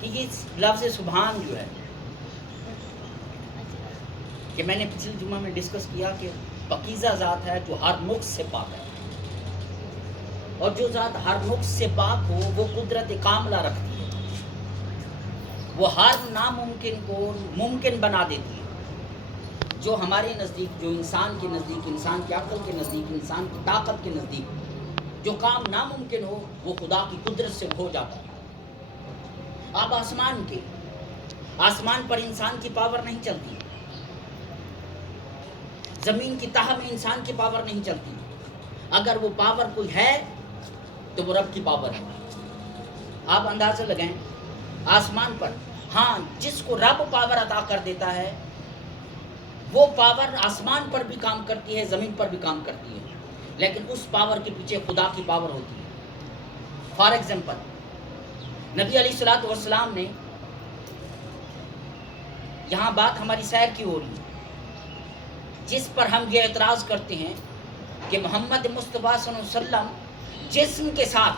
کہ یہ لفظ سبحان جو ہے کہ میں نے پچھلے جمعہ میں ڈسکس کیا کہ پاکیزہ ذات ہے جو ہر نقص سے پاک ہے، اور جو ذات ہر نقص سے پاک ہو وہ قدرت کاملہ رکھتی ہے، وہ ہر ناممکن کو ممکن بنا دیتی ہے۔ جو ہمارے نزدیک، جو انسان کے نزدیک، انسان کی عقل کے نزدیک، انسان کی طاقت کے نزدیک جو کام ناممکن ہو وہ خدا کی قدرت سے ہو جاتا ہے۔ اب آسمان پر انسان کی پاور نہیں چلتی، زمین کی تہہ میں انسان کی پاور نہیں چلتی، اگر وہ پاور کوئی ہے تو وہ رب کی پاور ہے۔ آپ اندازہ لگائیں آسمان پر، ہاں جس کو رب پاور عطا کر دیتا ہے وہ پاور آسمان پر بھی کام کرتی ہے، زمین پر بھی کام کرتی ہے، لیکن اس پاور کے پیچھے خدا کی پاور ہوتی ہے۔ فار ایگزامپل نبی علیہ الصلوۃ والسلام نے، یہاں بات ہماری سیر کی ہو رہی ہے، جس پر ہم یہ اعتراض کرتے ہیں کہ محمد مصطفیٰ صلی اللہ علیہ وسلم جسم کے ساتھ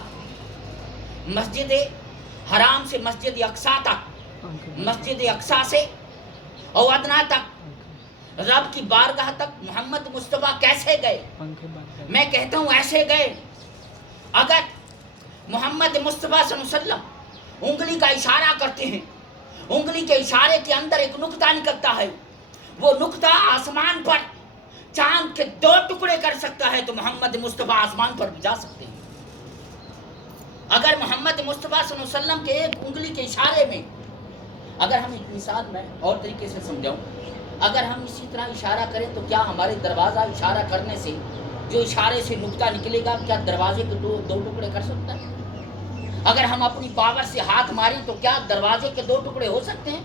مسجد حرام سے مسجد اقصیٰ تک، مسجد اقصیٰ سے اور ادنا تک، رب کی بارگاہ تک محمد مصطفیٰ کیسے گئے؟ میں کہتا ہوں ایسے گئے۔ اگر محمد مصطفیٰ صلی اللہ علیہ وسلم انگلی کا اشارہ کرتے ہیں، انگلی کے اشارے کے اندر ایک نقطہ نکلتا ہے، وہ نقطہ آسمان پر چاند کے 2 ٹکڑے کر سکتا ہے، تو محمد مصطفیٰ آسمان پر بھی جا سکتے ہیں۔ اگر محمد مصطفیٰ صلی اللہ علیہ وسلم کے ایک انگلی کے اشارے میں، اگر ہم ایک مثال میں اور طریقے سے سمجھاؤں، اگر ہم اسی طرح اشارہ کریں تو کیا ہمارے دروازہ اشارہ کرنے سے جو اشارے سے نقطہ نکلے گا کیا دروازے کے 2 ٹکڑے کر سکتا ہے؟ اگر ہم اپنی پاور سے ہاتھ ماریں تو کیا دروازے کے 2 ٹکڑے ہو سکتے ہیں؟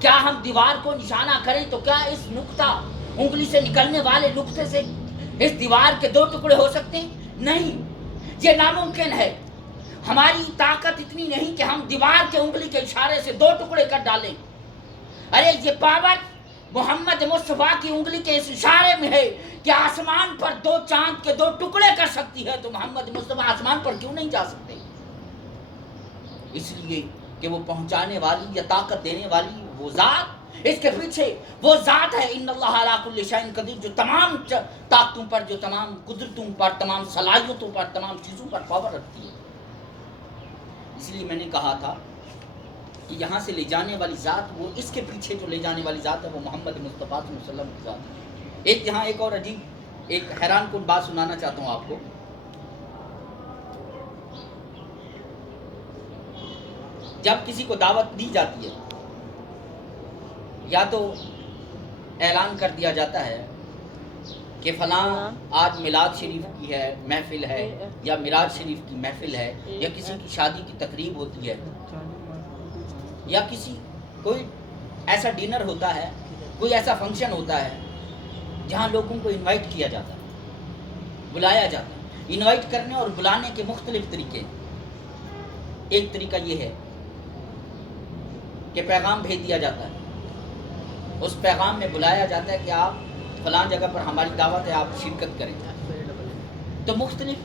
کیا ہم دیوار کو نشانہ کریں تو کیا اس نقطہ، انگلی سے نکلنے والے نقطے سے اس دیوار کے 2 ٹکڑے ہو سکتے ہیں؟ نہیں، یہ ناممکن ہے۔ ہماری طاقت اتنی نہیں کہ ہم دیوار کے انگلی کے اشارے سے 2 ٹکڑے کر ڈالیں۔ ارے یہ پاور محمد مصطفیٰ کی انگلی کے اس اشارے میں ہے کہ آسمان پر 2 چاند کے 2 ٹکڑے کر سکتی ہے، تو محمد مصطفیٰ آسمان پر کیوں نہیں جا سکتے؟ اس لیے کہ وہ پہنچانے والی یا طاقت دینے والی وہ ذات، اس کے پیچھے وہ ذات ہے ان اللہ علی کل شیء قدیر، جو تمام طاقتوں پر، جو تمام قدرتوں پر، تمام صلاحیتوں پر، تمام چیزوں پر پاور رکھتی ہے۔ اس لیے میں نے کہا تھا کہ یہاں سے لے جانے والی ذات، وہ اس کے پیچھے جو لے جانے والی ذات ہے وہ محمد مصطفیٰ صلی اللہ علیہ وسلم کی ذات ہے۔ ایک یہاں ایک اور عجیب، ایک حیران کن بات سنانا چاہتا ہوں آپ کو۔ جب کسی کو دعوت دی جاتی ہے یا تو اعلان کر دیا جاتا ہے کہ فلاں آج میلاد شریف کی ہے محفل ہے، یا معراج شریف کی محفل ہے، یا کسی کی شادی کی تقریب ہوتی ہے، یا کسی کوئی ایسا ڈنر ہوتا ہے، کوئی ایسا فنکشن ہوتا ہے جہاں لوگوں کو انوائٹ کیا جاتا ہے، بلایا جاتا ہے۔ انوائٹ کرنے اور بلانے کے مختلف طریقے۔ ایک طریقہ یہ ہے کہ پیغام بھیج دیا جاتا ہے، اس پیغام میں بلایا جاتا ہے کہ آپ فلاں جگہ پر ہماری دعوت ہے، آپ شرکت کریں۔ تو مختلف،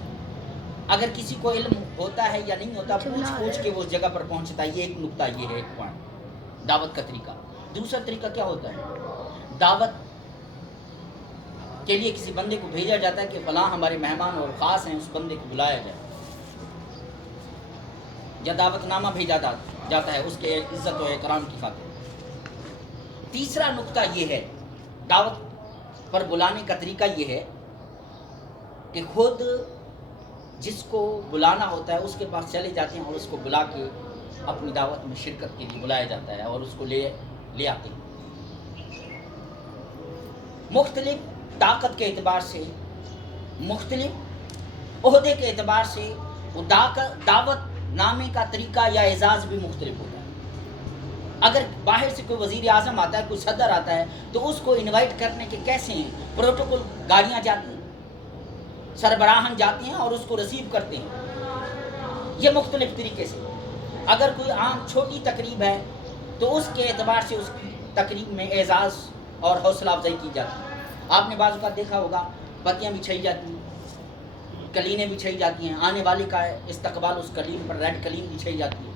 اگر کسی کو علم ہوتا ہے یا نہیں ہوتا، پوچھ کے وہ اس جگہ پر پہنچتا ہے۔ یہ ایک نقطہ، یہ ہے ایک پوائنٹ دعوت کا طریقہ۔ دوسرا طریقہ کیا ہوتا ہے؟ دعوت کے لیے کسی بندے کو بھیجا جاتا ہے کہ فلاں ہمارے مہمان اور خاص ہیں، اس بندے کو بلایا جائے، یا دعوت نامہ بھیجا جاتا ہے اس کے عزت و احترام کی خاطر۔ تیسرا نقطہ یہ ہے، دعوت پر بلانے کا طریقہ یہ ہے کہ خود جس کو بلانا ہوتا ہے اس کے پاس چلے جاتے ہیں اور اس کو بلا کے اپنی دعوت میں شرکت کے لیے بلایا جاتا ہے اور اس کو لے آتے ہیں۔ مختلف طاقت کے اعتبار سے، مختلف عہدے کے اعتبار سے وہ دعوت نامے کا طریقہ یا اعزاز بھی مختلف ہوتا ہے۔ اگر باہر سے کوئی وزیر اعظم آتا ہے، کوئی صدر آتا ہے، تو اس کو انوائٹ کرنے کے کیسے ہیں؟ پروٹوکول، گاڑیاں جاتی ہیں، سربراہان جاتے ہیں اور اس کو ریسیو کرتے ہیں۔ یہ مختلف طریقے سے۔ اگر کوئی عام چھوٹی تقریب ہے تو اس کے اعتبار سے اس کی تقریب میں اعزاز اور حوصلہ افزائی کی جاتی ہے۔ آپ نے بعض اوقات دیکھا ہوگا پتیاں بچھائی جاتی ہیں، قلینیں بچھائی جاتی ہیں، آنے والے کا استقبال اس قلین پر ریڈ قلین بچھائی جاتی ہے۔